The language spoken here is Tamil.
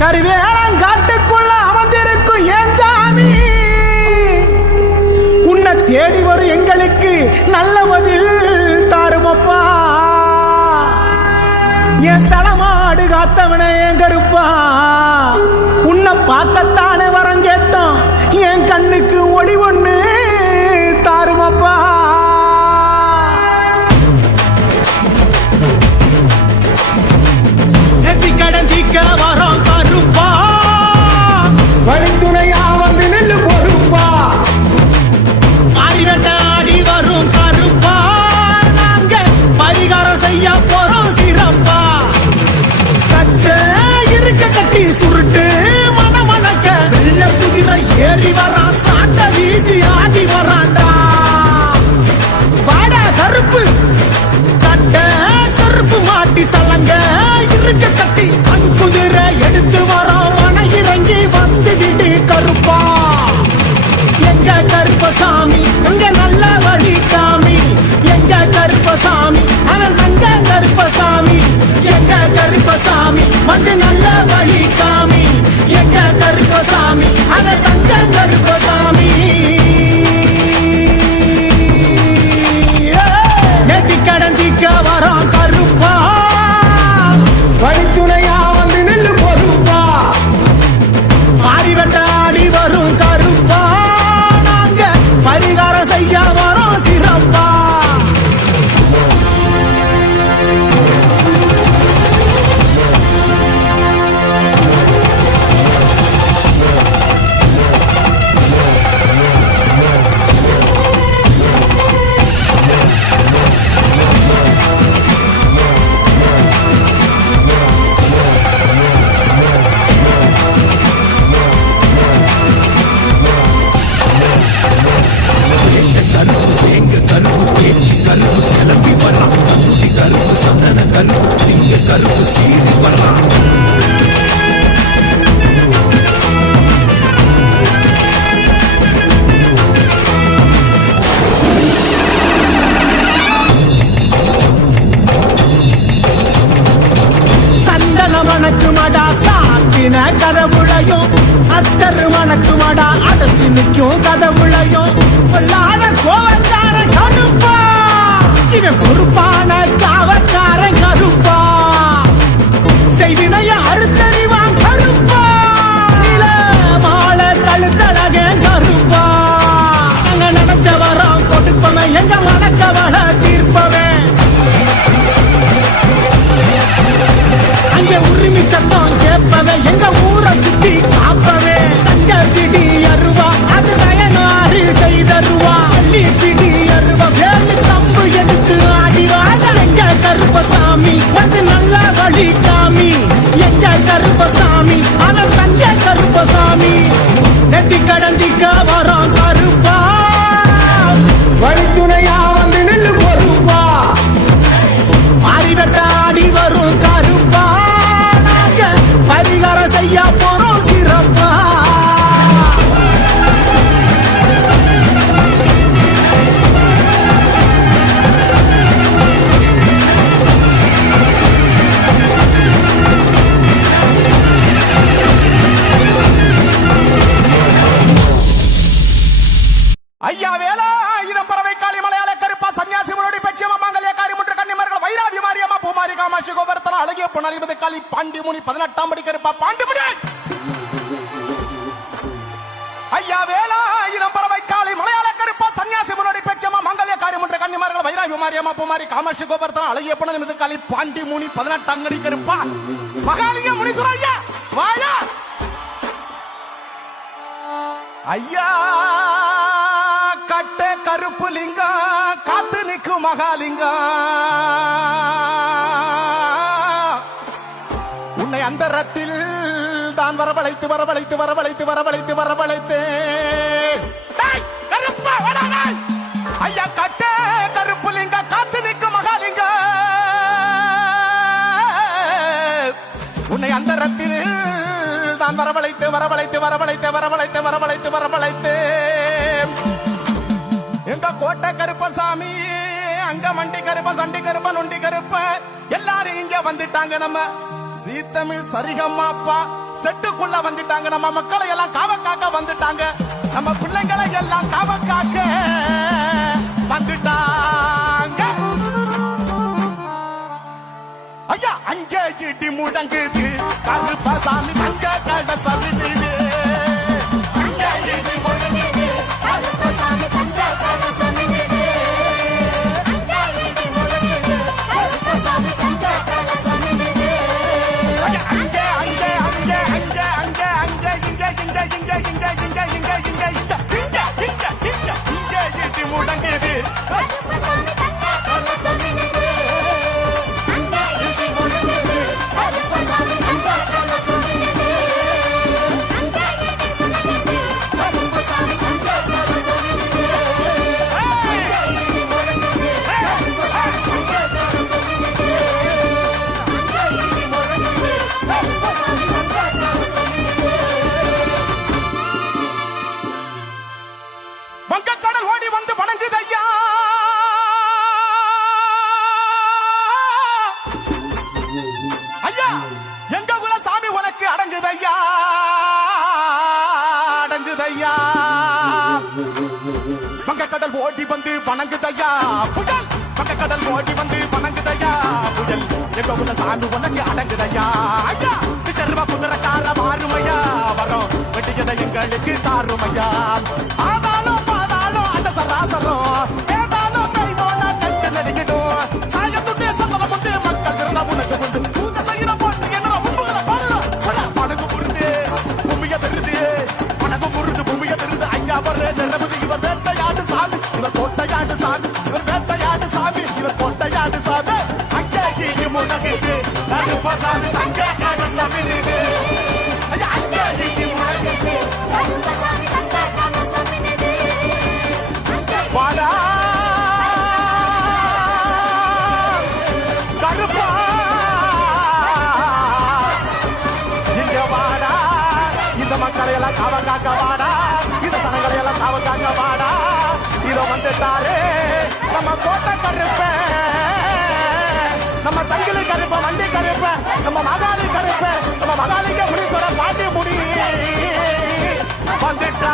கருவேளங்காட்டுக்குள்ள அமர்ந்திருக்கும் ஏன் சாமி? உன்னை தேடி வரும் எங்களுக்கு நல்ல பதில் தாருமப்பா. என் தலைமாடு காத்தவன என் கருப்பா? உன்னை பார்க்கத்தானே வரம் கேட்டோம். என் கண்ணுக்கு ஒளி ஒன்று கடந்திக்க வரோம் அடைச்சு நிற்கும் கதவுளையும் பொல்லாத கோவக்கார கருப்பா. இவன் பொறுப்பான காவக்காரன் கருப்பா. செய்வினைய அறுத்தறிவான் கருப்பா. நில மாலை கழுத்தழக கருப்பா. அங்க நினைச்ச வரோம் கொடுப்பவன் எங்க மணக்கவள தீர்ப்பவன். அங்கே உரிமை சத்தம் கேட்பவன் எங்க ஊரை சுத்தி காப்பவன். தங்க திடீர் பதினெட்டாம் படி கருப்பா பாண்டி ஐயா வேலா இதம் பறவை காலை மலையாள கருப்பா சன்னியாசி முன்னாடி பச்சையம்மா மாங்கல்ய காரியம் என்ற கன்னிமார்கள் வைராவி மாரியம்மா பூமாரி காமாட்சி கோபுரத்தன அழகிய பொன்னறிவது காலி பாண்டி முனி பதினெட்டாம் படி கருப்பா. மகாலிங்க முனீஸ்வரர் ஐயா வாயா. ஐயா கட்ட கருப்பு லிங்கம் காத்து நிற்கும் மகாலிங்கம். அந்தரத்தில் அந்த ரத்தில் தான் வரவழைத்து வரவழைத்து வரவழைத்து வரவழைத்து வரவழைத்து. ஐயா கட்ட கருப்பு லிங்க காத்து நிற்கும் மகாலிங்க. உன்னை அந்த ரத்தில் தான் வரவழைத்து வரவழைத்து வரவழைத்து வரவழைத்து வரவழைத்து வரவழைத்து. எங்க கோட்டை கருப்பசாமி அங்க மண்டி கருப்ப சண்டி கருப்ப நொண்டி கருப்ப எல்லாரும் இங்க வந்துட்டாங்க நம்ம. சீத்தமிழ் சரிகமாப்பா செட்டுக்குள்ள வந்துட்டாங்க. நம்ம மக்களை எல்லாம் காவக்காக்க வந்துட்டாங்க. நம்ம பிள்ளைங்களை எல்லாம் காவக்காக்க வந்துட்டாங்க. ஐயா அங்கே இடி முடங்குது. கடல் ஓடி வந்து வணங்குதையா? புயல். பக்க கடல் ஓடி வந்து வணங்குதையா? புயல். எங்க உள்ள சாமி உனக்கு அடங்குதையா? ஐயா சர்வ குதிரக்கார மாறுமையா? வரோம். வெட்டியதை எங்களுக்கு தாருமையா? கருப்பசாமி தங்க கரசமி இது வாடா. கருப்பா மக்களை எல்லாம் காவ காக்க வாடா. இந்த சனங்களை எல்லாம் காவ காக்க வாடா நம்ம கோட்டை கருப்பேன் நம்ம சங்கிலி கருப்ப வண்டி கருப்ப நம்ம மகாலி கருப்ப நம்ம மகாலிங்க முனீஸ்வரர் பாட்டி முடி வந்துட்டா.